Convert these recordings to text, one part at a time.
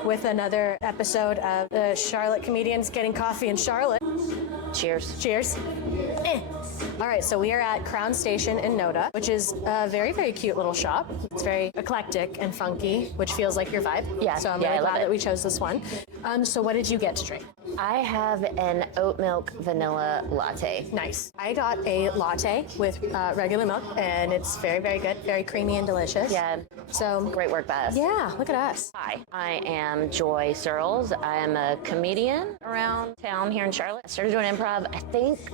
back with another episode of the Charlotte Comedians Getting Coffee in Charlotte. Cheers. Cheers. All right, so we are at Crown Station in Noda, which is a very, very cute little shop. It's very eclectic and funky, which feels like your vibe. Yeah, so I'm yeah, really I love glad it. that we chose this one. So what did you get to drink? I have an oat milk vanilla latte. Nice. I got a latte with regular milk, and it's very, very good, very creamy and delicious. Yeah. So Great work, Beth. yeah, look at us. Hi, I am Joy Surles. I am a comedian around town here in Charlotte. I started doing improv, I think,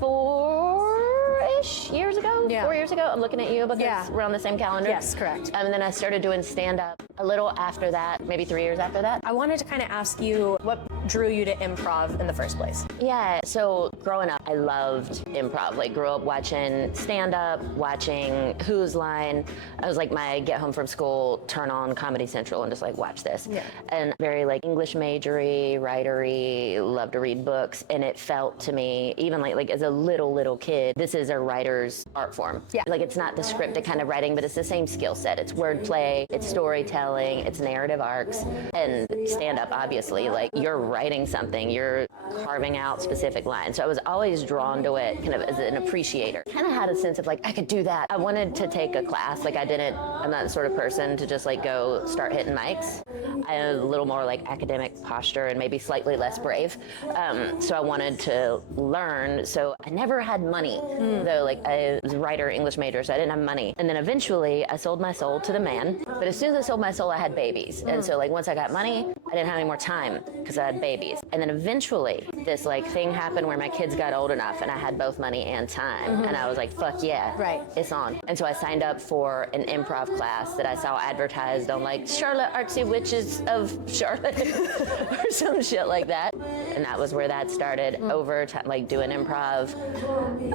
4-ish years ago. Yeah. 4 years ago. I'm looking at you because Yeah. we're on the same calendar. Yes, correct. And then I started doing stand-up a little after that, maybe 3 years after that. I wanted to kind of ask you what drew you to improv in the first place. Yeah, so growing up, I loved improv. Like, grew up watching stand-up, watching Who's Line. I was like, my get home from school, turn on Comedy Central and just like watch this. Yeah. And very like English majory, writery, love to read books. And it felt to me, even like as a little kid, this is a writer's art form. Yeah. Like, it's not the scripted kind of writing, but it's the same skill set. It's wordplay, it's storytelling, it's narrative arcs, and stand-up, obviously. Like, you're writing something, you're carving out specific lines. So I was always drawn to it kind of as an appreciator. Kind of had a sense of like, I could do that. I wanted to take a class. Like, I'm not the sort of person to just like go start hitting mics. I had a little more like academic posture and maybe slightly less brave. So I wanted to learn. So I never had money, though. Like, I was a writer, English major, so I didn't have money. And then eventually I sold my soul to the man. But as soon as I sold my soul, I had babies. And so like once I got money, I didn't have any more time because I had babies. And then eventually this like thing happened where my kids got old enough and I had both money and time. And I was like, fuck yeah, Right. it's on. And so I signed up for an improv class that I saw advertised on like Charlotte Artsy Witches of Charlotte or some shit like that. And that was where that started. Over time, like doing improv,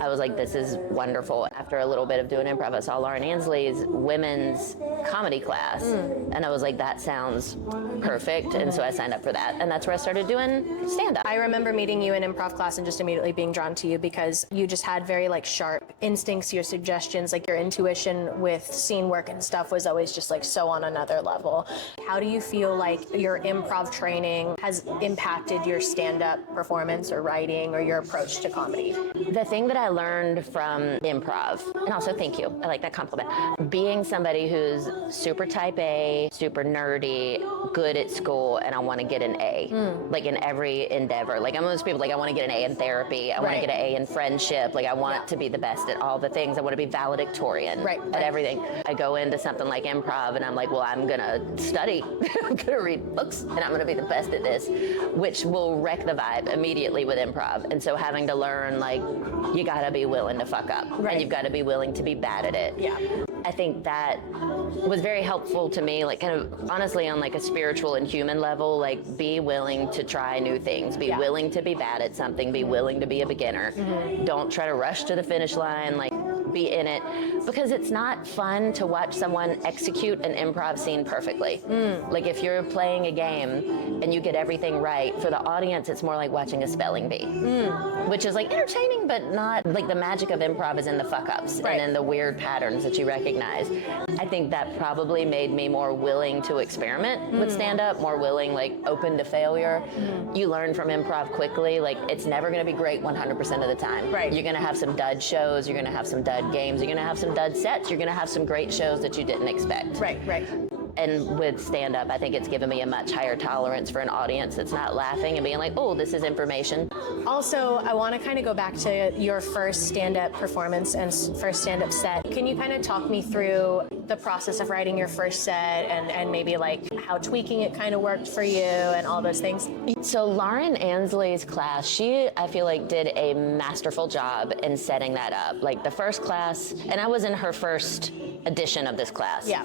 I was like, this is wonderful. After a little bit of doing improv, I saw Lauren Ansley's women's comedy class. And I was like, that sounds perfect. And so I signed up for that. And that's where I started doing stand-up. I remember meeting you in improv class and just immediately being drawn to you because you just had very like sharp instincts, your suggestions, like your intuition with scene work and stuff was always just like so on another level. How do you feel like your improv training has impacted your stand-up performance or writing or your approach to comedy? The thing that I learned from improv, and also thank you, I like that compliment, being somebody who's super type A, super nerdy, good at school, and I want to get an A, like in every endeavor. Like, I'm one of those people, like, I want to get an A in therapy, I want to Right. get an A in friendship, like, I want to be the best at all the things, I want to be valedictorian at everything. I go into something like improv, and I'm like, well, I'm going to study, I'm going to read books, and I'm going to be the best at this, which will wreck the vibe immediately with improv. And so having to learn, like, you got to be willing to fuck up, and you've got to be willing to be bad at it. Yeah. I think that was very helpful to me, like, kind of honestly on like a spiritual and human level, like, be willing to try new things, be willing to be bad at something, be willing to be a beginner. Don't try to rush to the finish line, like, be in it, because it's not fun to watch someone execute an improv scene perfectly. Like, if you're playing a game and you get everything right, for the audience it's more like watching a spelling bee, which is like entertaining, but not like the magic of improv is in the fuck-ups and in the weird patterns that you recognize. I think that probably made me more willing to experiment with stand-up, more willing, like, open to failure. You learn from improv quickly, like, it's never going to be great 100% of the time. Right. You're going to have some dud shows, you're going to have some dud games, you're going to have some dud sets, you're going to have some great shows that you didn't expect. Right. And with stand-up, I think it's given me a much higher tolerance for an audience that's not laughing and being like, oh, this is information. Also, I want to kind of go back to your first stand-up performance and first stand-up set. Can you kind of talk me through the process of writing your first set and maybe like how tweaking it kind of worked for you and all those things? So Lauren Ansley's class, she, I feel like, did a masterful job in setting that up. Like, the first class, and I was in her first edition of this class. Yeah.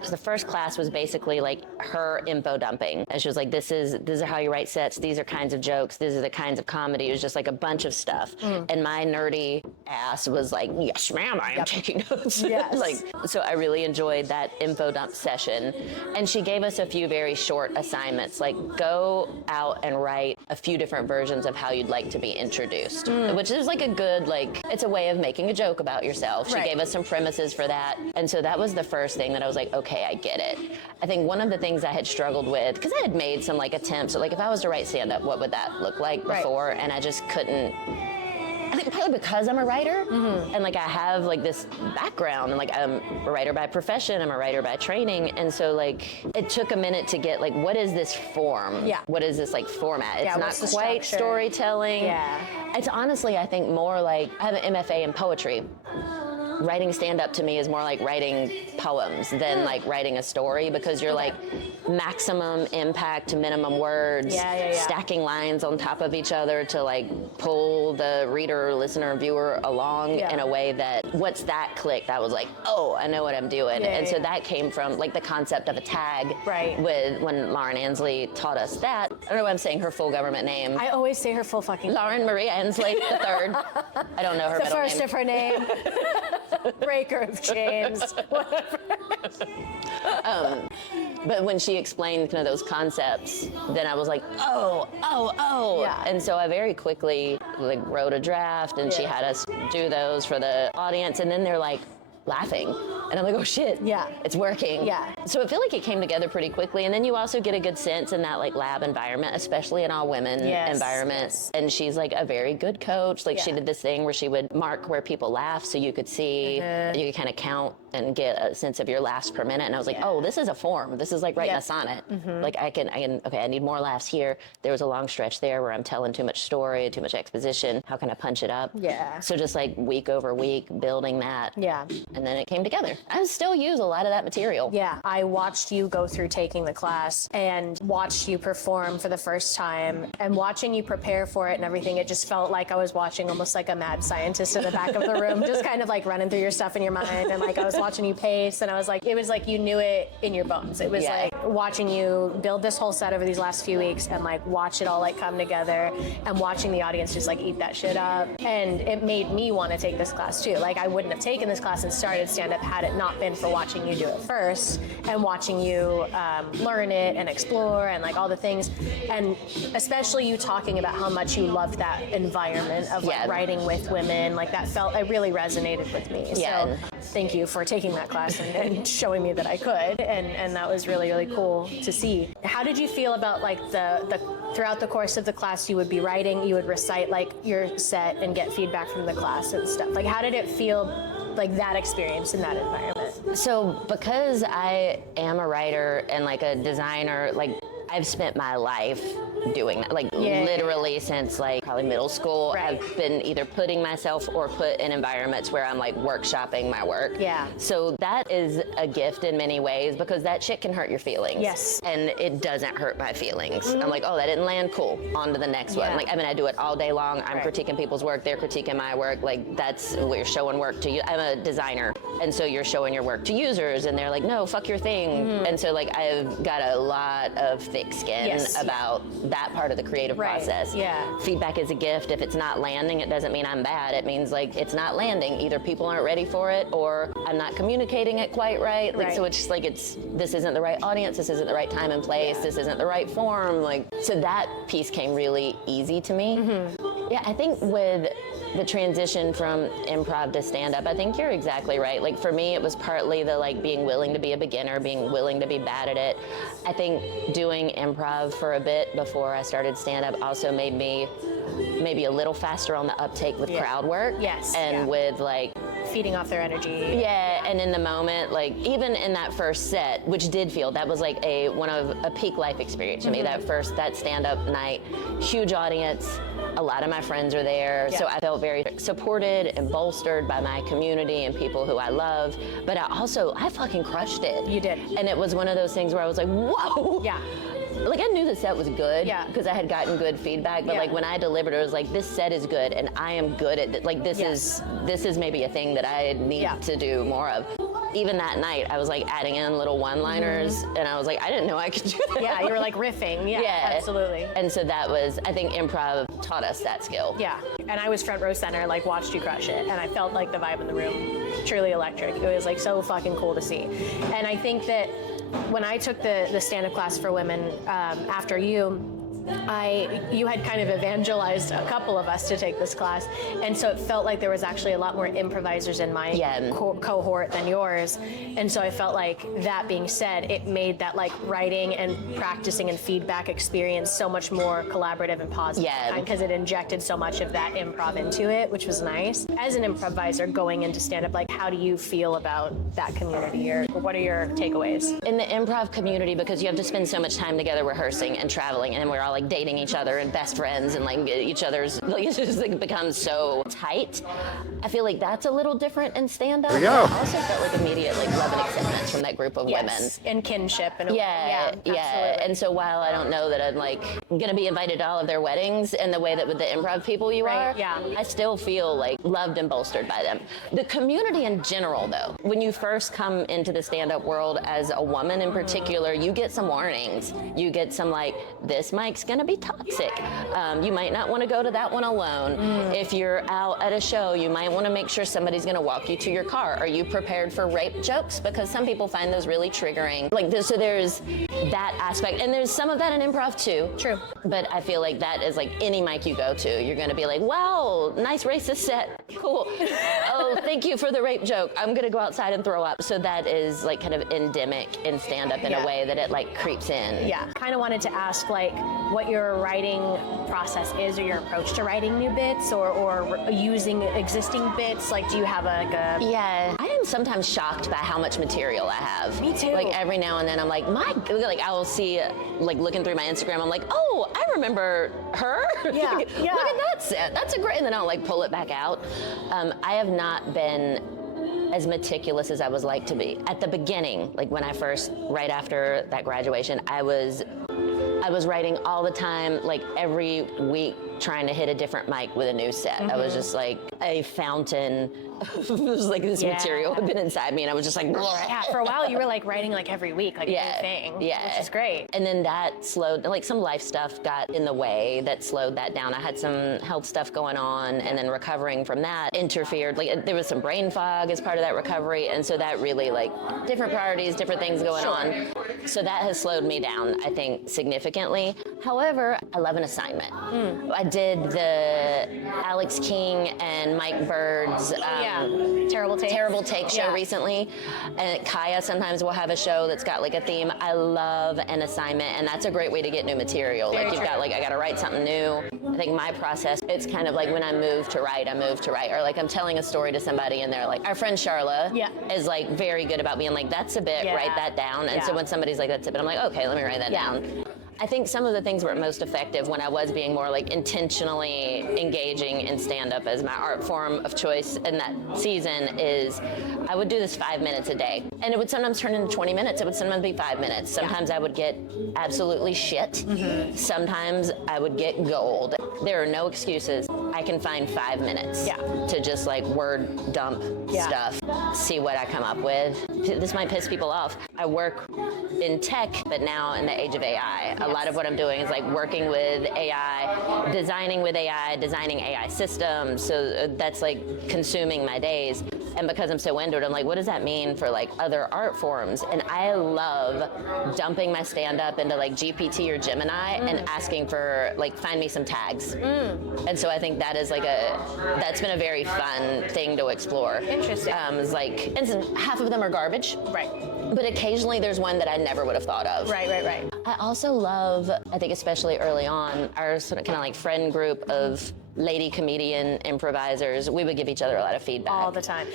So the first class was basically like her info dumping. And she was like, this is how you write sets. These are kinds of jokes. These are the kinds of comedy. It was just like a bunch of stuff. And my nerdy ass was like, yes, ma'am, I am taking notes. Yes. Like, so I really enjoyed that info dump session. And she gave us a few very short assignments, like go out and write a few different versions of how you'd like to be introduced, which is like a good, like, it's a way of making a joke about yourself. She gave us some premises for that. And so that was the first thing that I was like, okay, I get it. I think one of the things I had struggled with, because I had made some like attempts, like if I was to write stand-up, what would that look like before? And I just couldn't. I think probably because I'm a writer and like I have like this background and like I'm a writer by profession, I'm a writer by training. And so like it took a minute to get like, what is this form? Yeah. What is this like format? It's not quite storytelling. Yeah. It's honestly, I think more like, I have an MFA in poetry. Writing stand-up to me is more like writing poems than like writing a story, because you're like maximum impact, minimum words, stacking lines on top of each other to like pull the reader, listener, viewer along in a way that what's that click that was like, oh, I know what I'm doing. And so that came from like the concept of a tag with when Lauren Ansley taught us that. I don't know why I'm saying her full government name. I always say her full fucking Lauren Marie Ansley III. I don't know her middle name. The first of her name. Breaker of chains, whatever. But when she explained kind of those concepts, then I was like, oh. Yeah. And so I very quickly like wrote a draft, and she had us do those for the audience, and then they're like laughing. And I'm like, oh shit, it's working. Yeah. So I feel like it came together pretty quickly. And then you also get a good sense in that like lab environment, especially in all women environments. And she's like a very good coach. Like she did this thing where she would mark where people laugh so you could see, you could kind of count and get a sense of your laughs per minute. And I was like, oh, this is a form. This is like writing a sonnet. Like I can, okay, I need more laughs here. There was a long stretch there where I'm telling too much story, too much exposition. How can I punch it up? Yeah. So just like week over week building that. Yeah. And then it came together. I still use a lot of that material. Yeah, I watched you go through taking the class and watched you perform for the first time, and watching you prepare for it and everything, it just felt like I was watching almost like a mad scientist in the back of the room, just kind of like running through your stuff in your mind, and like I was watching you pace, and I was like, it was like you knew it in your bones. It was like watching you build this whole set over these last few weeks and like watch it all like come together, and watching the audience just like eat that shit up. And it made me want to take this class too. Like I wouldn't have taken this class and started stand-up had it not been for watching you do it first, and watching you learn it and explore and like all the things, and especially you talking about how much you loved that environment of like writing with women. Like that it really resonated with me. So thank you for taking that class and showing me that I could, and that was really, really cool to see. How did you feel about like the throughout the course of the class you would be writing, you would recite like your set and get feedback from the class and stuff? Like how did it feel, like that experience in that environment? So because I am a writer and like a designer, like I've spent my life doing that, like literally since like probably middle school. I've been either putting myself or put in environments where I'm like workshopping my work. Yeah. So that is a gift in many ways, because that shit can hurt your feelings. Yes. And it doesn't hurt my feelings. I'm like, oh, that didn't land, cool. On to the next one. Like, I mean, I do it all day long. I'm critiquing people's work. They're critiquing my work. Like we're showing work to you. I'm a designer. And so you're showing your work to users, and they're like, no, fuck your thing. And so like I've got a lot of thick skin about that part of the creative process. Yeah. Feedback is a gift. If it's not landing, it doesn't mean I'm bad. It means like it's not landing. Either people aren't ready for it, or I'm not communicating it quite right. Like so it's just like this isn't the right audience, this isn't the right time and place, this isn't the right form. Like so that piece came really easy to me. Yeah, I think with the transition from improv to stand-up, I think you're exactly right. Like for me, it was partly the like being willing to be a beginner, being willing to be bad at it. I think doing improv for a bit before I started stand-up also made me maybe a little faster on the uptake with crowd work. Yes. And with like feeding off their energy. Yeah, and in the moment, like even in that first set, which did feel, that was like a peak life experience to me. That stand-up night, huge audience, a lot of my friends are there, so I felt very supported and bolstered by my community and people who I love. But I fucking crushed it. You did. And it was one of those things where I was like, whoa. Yeah. Like I knew the set was good because I had gotten good feedback, but like when I delivered it was like, this set is good and I am good at it. Like this is maybe a thing that I need to do more of. even that night, I was like adding in little one-liners, and I was like, I didn't know I could do that. Yeah, you were like riffing. Yeah, absolutely. And so that was, I think improv taught us that skill. Yeah, and I was front row center, like watched you crush it, and I felt like the vibe in the room, truly electric. It was like so fucking cool to see. And I think that when I took the stand-up class for women after you had kind of evangelized a couple of us to take this class, and so it felt like there was actually a lot more improvisers in my cohort than yours, and so I felt like, that being said, it made that like writing and practicing and feedback experience so much more collaborative and positive, because it injected so much of that improv into it, which was nice. As an improviser going into stand-up, like, how do you feel about that community, or what are your takeaways? In the improv community, because you have to spend so much time together rehearsing and traveling, and we're all like dating each other and best friends and like each other's, like it just like becomes so tight. I feel like that's a little different in stand-up. I also felt like immediate like love and acceptance from that group of women. And kinship. And Absolutely. And so while I don't know that I'm like gonna be invited to all of their weddings in the way that with the improv people you are, I still feel like loved and bolstered by them. The community in general though, when you first come into the stand-up world as a woman in particular, you get some warnings. You get some like, this mic's gonna be toxic. You might not want to go to that one alone. If you're out at a show, you might want to make sure somebody's going to walk you to your car. Are you prepared for rape jokes? Because some people find those really triggering. Like this, so there's that aspect, and there's some of that in improv too. True. But I feel like that is like any mic you go to, you're going to be like, wow, nice racist set, cool. Oh, thank you for the rape joke. I'm going to go outside and throw up. So that is like kind of endemic in stand-up in a way that it like creeps in. Yeah. Kind of wanted to ask like what your writing process is, or your approach to writing new bits, or using existing bits. Like, do you have Yeah, I am sometimes shocked by how much material I have. Me too. Like every now and then I'm like, like I will see, like looking through my Instagram, I'm like, oh, I remember her. Yeah. Look at that set. That's a great, and then I'll like pull it back out. I have not been as meticulous as I was like to be. At the beginning, like when I first, right after that graduation, I was writing all the time, like every week, trying to hit a different mic with a new set. I was just like a fountain. It was like this material had been inside me, and I was just like, yeah. For a while, you were like writing like every week, like a new thing, which is great. And then that slowed, like some life stuff got in the way that slowed that down. I had some health stuff going on, and then recovering from that interfered. Like there was some brain fog as part of that recovery, and so that really like different priorities, different things going on. So that has slowed me down, I think, significantly. However, I love an assignment. I did the Alex King and Mike Bird's Terrible Take show recently, and Kaya sometimes will have a show that's got like a theme. I love an assignment, and that's a great way to get new material. Like you've got like, I got to write something new. I think my process, it's kind of like when I move to write, or like I'm telling a story to somebody and they're like, our friend Charla is like very good about being like, that's a bit, write that down. And so when somebody's like, that's a bit, I'm like, okay, let me write that down. I think some of the things were most effective when I was being more like intentionally engaging in stand-up as my art form of choice in that season is I would do this 5 minutes a day. And it would sometimes turn into 20 minutes. It would sometimes be 5 minutes. Sometimes I would get absolutely shit. Sometimes I would get gold. There are no excuses. I can find 5 minutes to just like word dump stuff, see what I come up with. This might piss people off. I work in tech, but now in the age of AI. A lot of what I'm doing is like working with AI, designing with AI, designing AI systems. So that's like consuming my days. And because I'm so into it, I'm like, what does that mean for like other art forms? And I love dumping my stand-up into like GPT or Gemini and asking for like, find me some tags. And so I think that is like that's been a very fun thing to explore. Interesting. It's like, and half of them are garbage. Right. But occasionally there's one that I never would have thought of. Right. I also love, I think especially early on, our sort of kind of like friend group of lady comedian improvisers. We would give each other a lot of feedback. All the time.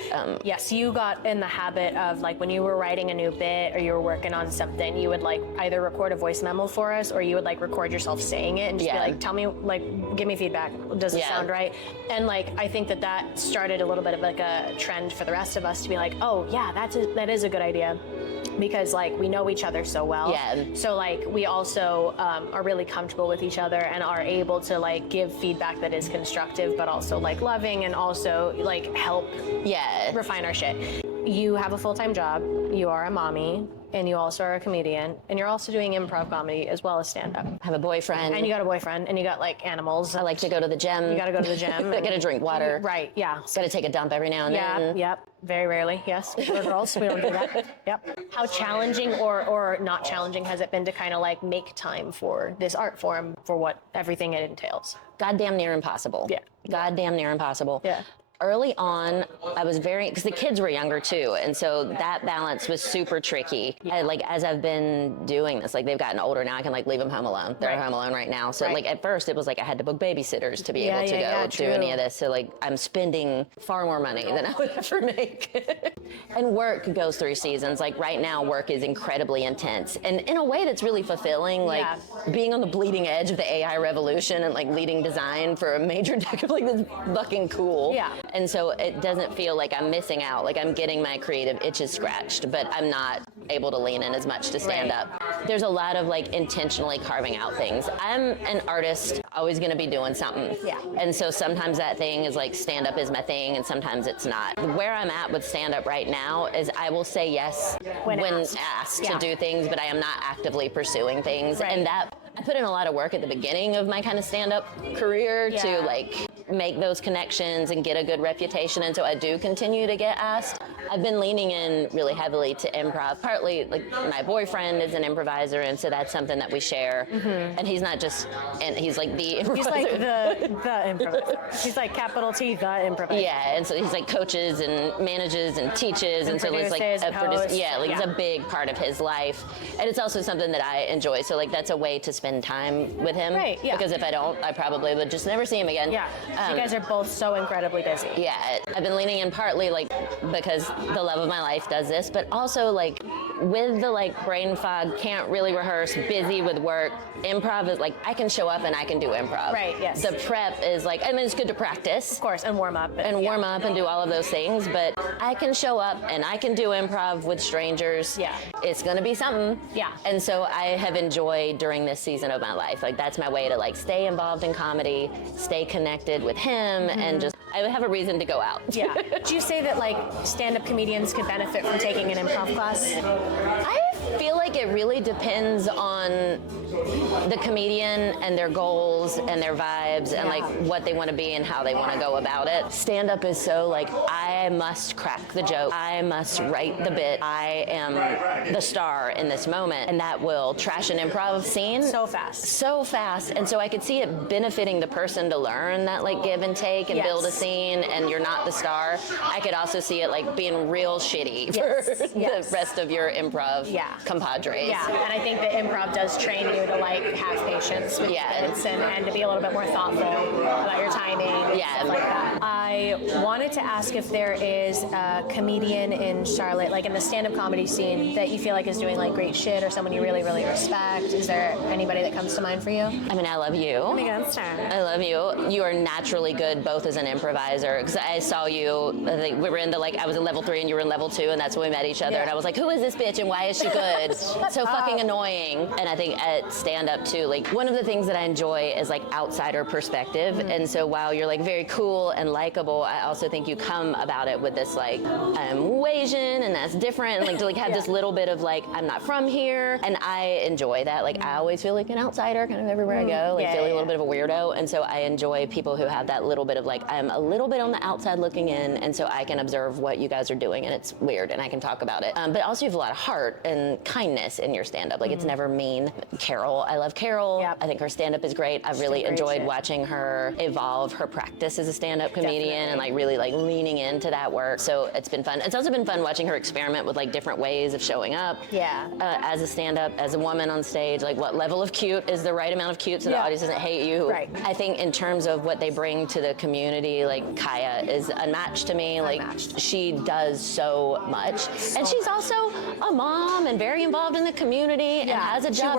Yes, you got in the habit of like when you were writing a new bit or you were working on something, you would like either record a voice memo for us or you would like record yourself saying it and just be like, tell me, like, give me feedback. Does it sound right? And like, I think that started a little bit of like a trend for the rest of us to be like, oh yeah, that is a good idea. Because like we know each other so well, so like we also are really comfortable with each other and are able to like give feedback that is constructive but also like loving and also like help refine our shit. you have a full-time job, you are a mommy, and you also are a comedian, and you're also doing improv comedy as well as stand-up. I have a boyfriend. And you got a boyfriend, and you got like animals. I like to go to the gym. You got to go to the gym. I gotta drink water. Right, yeah. Gotta take a dump every now and then. Yep. Very rarely, yes. We're girls, we don't do that. Yep. How challenging or not challenging has it been to kind of like make time for this art form for what everything it entails? Goddamn near impossible. Yeah. Goddamn near impossible. Yeah. Early on, I was because the kids were younger too, and so that balance was super tricky. As I've been doing this, like they've gotten older now, I can like leave them home alone. They're home alone right now. So like at first it was like I had to book babysitters to be able to go do any of this. So like I'm spending far more money than I would ever make. And work goes through seasons. Like right now, work is incredibly intense, and in a way that's really fulfilling. Like being on the bleeding edge of the AI revolution and like leading design for a major tech, like that's fucking cool. Yeah. And so it doesn't feel like I'm missing out, like I'm getting my creative itches scratched, but I'm not able to lean in as much to stand up. There's a lot of like intentionally carving out things. I'm an artist, always gonna be doing something. Yeah. And so sometimes that thing is like stand up is my thing and sometimes it's not. Where I'm at with stand up right now is I will say yes when asked to do things, but I am not actively pursuing things. And that I put in a lot of work at the beginning of my kind of stand-up career to like make those connections and get a good reputation, and so I do continue to get asked. I've been leaning in really heavily to improv, partly like my boyfriend is an improviser, and so that's something that we share. And he's not just, and he's like the improviser. He's like the improviser. He's like capital T, the improviser. Yeah, and so he's like coaches and manages and teaches, and so it's like it's a big part of his life, and it's also something that I enjoy. So like that's a way to spend time with him. Right. Yeah. Because if I don't, I probably would just never see him again. Yeah. You guys are both so incredibly busy. Yeah. I've been leaning in partly like because the love of my life does this, but also like with the like brain fog, can't really rehearse, busy with work. Improv is like I can show up and I can do improv. Right. Yes. The prep is like, I mean, it's good to practice. Of course, and warm up. Warm up and do all of those things, but I can show up and I can do improv with strangers. Yeah. It's gonna be something. Yeah. And so I have enjoyed during this season of my life. Like that's my way to like stay involved in comedy, stay connected with him, and just I have a reason to go out. Yeah. Do you say that like stand-up comedians could benefit from taking an improv class? I feel like it really depends on the comedian and their goals and their vibes and like what they want to be and how they want to go about it. Stand-up is so like I must crack the joke, I must write the bit, I am the star in this moment, and that will trash an improv scene so fast. And so I could see it benefiting the person to learn that like give and take and build a scene, and you're not the star. I could also see it like being real shitty for the rest of your improv compadres. Yeah, and I think that improv does train you to like have patience with kids and to be a little bit more thoughtful about your timing and stuff like that. I wanted to ask if there is a comedian in Charlotte, like in the stand-up comedy scene, that you feel like is doing like great shit, or someone you really, really respect. Is there anybody that comes to mind for you? I mean, I love you. Oh my God, star. I love you. You are naturally good both as an improviser, because I saw you, I think we were in the like, I was in level 3 and you were in level 2, and that's when we met each other, and I was like, who is this bitch and why is she good? So fucking annoying. And I think at stand-up too, like one of the things that I enjoy is like outsider perspective, and so while you're like very cool and likable, I also think you come about it with this like, I'm Asian and that's different, and like to like have this little bit of like, I'm not from here, and I enjoy that. Like I always feel like an outsider kind of everywhere I go, like feeling a little bit of a weirdo, and so I enjoy people who have that little bit of like, I'm a little bit on the outside looking in, and so I can observe what you guys are doing, and it's weird, and I can talk about it. But also you have a lot of heart and kindness in your stand-up. Like it's never mean. Carol, I love Carol. Yep. I think her stand-up is great. I've really enjoyed watching her evolve her practice as a stand-up comedian and like really like leaning into that work. So it's been fun. It's also been fun watching her experiment with like different ways of showing up. Yeah. As a stand-up, as a woman on stage, like what level of cute is the right amount of cute so the audience doesn't hate you. Right. I think in terms of what they bring to the community, like Kaya is unmatched to me. Like she does so much. And she's also a mom and very involved in the community and has a job.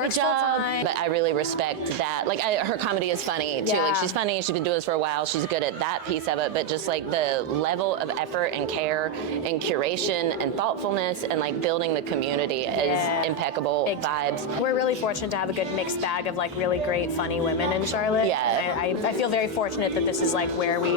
time. But I really respect that. Like, her comedy is funny too. Yeah. Like, she's funny. She's been doing this for a while. She's good at that piece of it. But just like the level of effort and care and curation and thoughtfulness and like building the community is impeccable. Big vibes. We're really fortunate to have a good mixed bag of like really great, funny women in Charlotte. Yeah. I feel very fortunate that this is like where we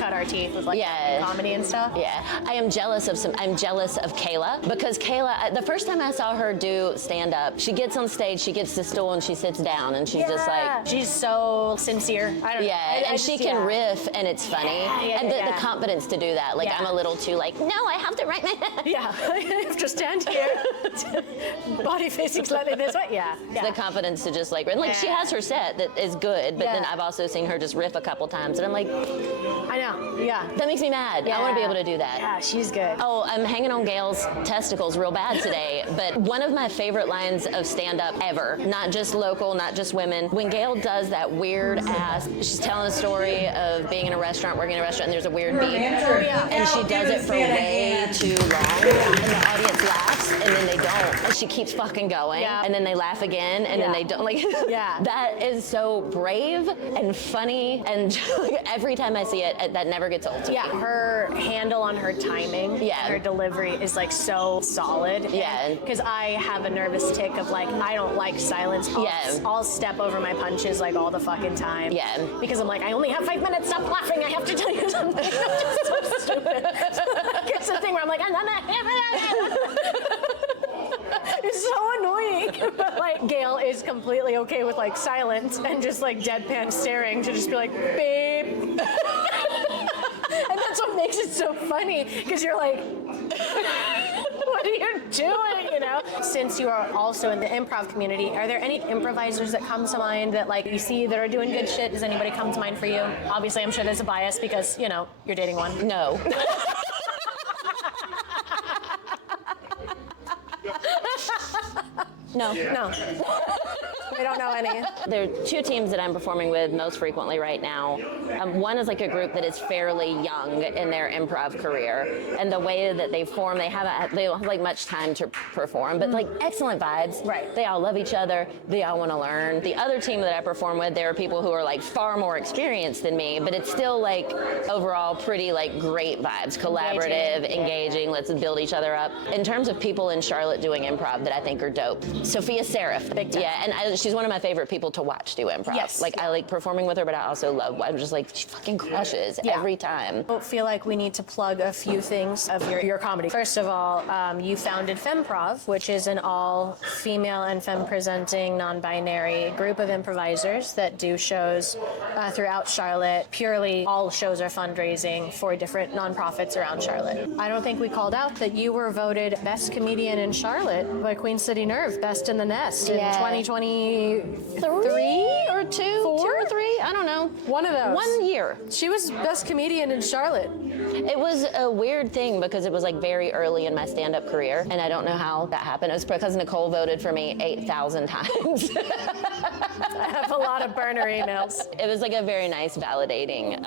cut our teeth with like comedy and stuff. Yeah. I'm jealous of Kayla, because Kayla, the first time I saw her do stand up, she gets on stage, she gets the stool and she sits down and she's just like, she's so sincere. I don't know. And she can riff and it's funny. And the confidence to do that. Like, I'm a little too like, no, I have to write my I have to stand here. Body facing slightly this way. The confidence to just like, and like she has her set that is good, but then I've also seen her just riff a couple times and I'm like, I know. That makes me mad. I want to be able to do that. Yeah, she's good. Oh, I'm hanging on Gail's testicles real bad today, but one of my favorite lines of stand-up ever, not just local, not just women, when Gail does that weird ass, she's telling a story of being in a restaurant, working in a restaurant, and there's a weird beat, and she does it for way too long, and the audience laughs, and then they don't, and she keeps fucking going, and then they laugh again, and then they don't, like, that is so brave and funny, and every time I see it, that never gets old to me. Her handle on her timing, her delivery is like so solid. Because I have a nervous tick of like, I don't like silence. I'll step over my punches like all the fucking time. Because I'm like, I only have 5 minutes, stop laughing, I have to tell you something. I'm just so stupid. It's the thing where I'm like, it's so annoying. But like Gail is completely okay with like silence and just like deadpan staring to just be like, babe. And that's what makes it so funny, because you're like, what are you doing, you know? Since you are also in the improv community, are there any improvisers that come to mind that like you see that are doing good shit? Does anybody come to mind for you? Obviously, I'm sure there's a bias because, you know, you're dating one. No. No. We don't know any. There are two teams that I'm performing with most frequently right now. One is like a group that is fairly young in their improv career, and the way that they form, they don't have like much time to perform, but like excellent vibes. Right. They all love each other. They all want to learn. The other team that I perform with, there are people who are like far more experienced than me, but it's still like overall pretty like great vibes, collaborative, engaging. Let's build each other up. In terms of people in Charlotte doing improv that I think are dope, Sophia Seraph. Big time. Yeah, and she's one of my favorite people to watch do improv. Yes. Like, I like performing with her, but I also love, I'm just like, she fucking crushes every time. I feel like we need to plug a few things of your comedy. First of all, you founded Femprov, which is an all-female and femme-presenting, non-binary group of improvisers that do shows throughout Charlotte. Purely, all shows are fundraising for different nonprofits around Charlotte. I don't think we called out that you were voted Best Comedian in Charlotte by Queen City Nerve, Best in the Nest in 2023 or 2 or 3, I don't know. One of those. 1 year. She was Best Comedian in Charlotte. It was a weird thing because it was like very early in my stand-up career, and I don't know how that happened. It was because Nicole voted for me 8,000 times. I have a lot of burner emails. It was like a very nice validating,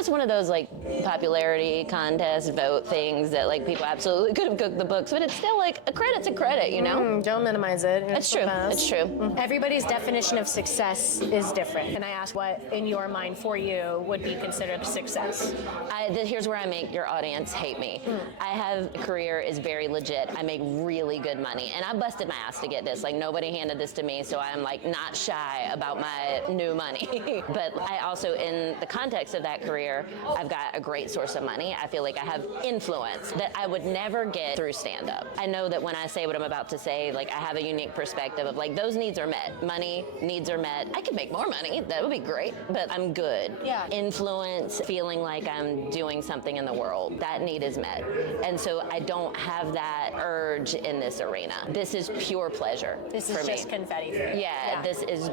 it's one of those like popularity contest vote things that like people absolutely could have cooked the books, but it's still like a credit's a credit, you know? Don't minimize it. It's true. It's true. Everybody's definition of success is different. And I asked what, in your mind, for you, would be considered success? Here's where I make your audience hate me. I have a career is very legit. I make really good money. And I busted my ass to get this. Like, nobody handed this to me, so I'm like not shy about my new money. But I also, in the context of that career, I've got a great source of money. I feel like I have influence that I would never get through stand-up. I know that when I say what I'm about to say, like, I have a unique perspective of like, those needs are met. Money needs are met. I could make more money. That would be great, but I'm good. Yeah. Influence, feeling like I'm doing something in the world, that need is met. And so I don't have that urge in this arena. This is pure pleasure This for is me. just confetti for you. Yeah, this is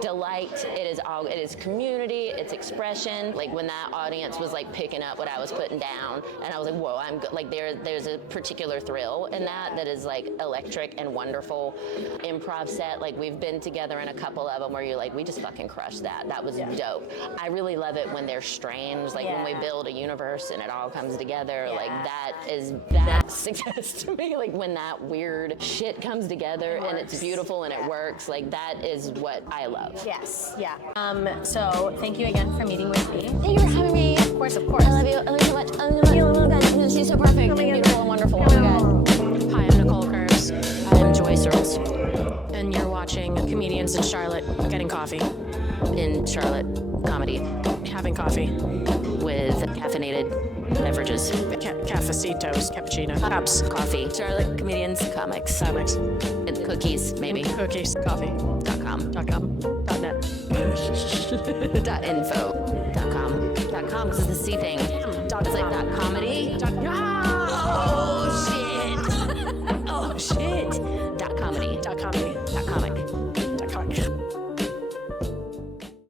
delight. It is community. It's expression. Like when that audience was like picking up what I was putting down, and I was like, whoa, I'm good. Like there's a particular thrill in that is like electric and wonderful. Improv set, like we've been together in a couple of them where you're like, we just fucking crushed that. That was dope. I really love it when they're strange, like when we build a universe and it all comes together. Like that suggests to me, like when that weird shit comes together and it's beautiful and it works, like that is what I love. Yes, yeah. So thank you again for meeting with me. Thank you for having me. Of course, of course. I love you. I love you so much. Oh my God, she's so perfect and beautiful and wonderful. Oh my God. Hi, I'm Nicole Curves. I'm Joy Surles And you're watching comedians in Charlotte getting coffee. in Charlotte comedy Having coffee. with caffeinated beverages. Cafecitos, cappuccino, cups, Coffee. Charlotte comedians, comics. comics, And cookies, maybe. cookies, coffee, .com. .com, .net. .info. .com. .com, because it's the C thing. It's like .comedy. Oh!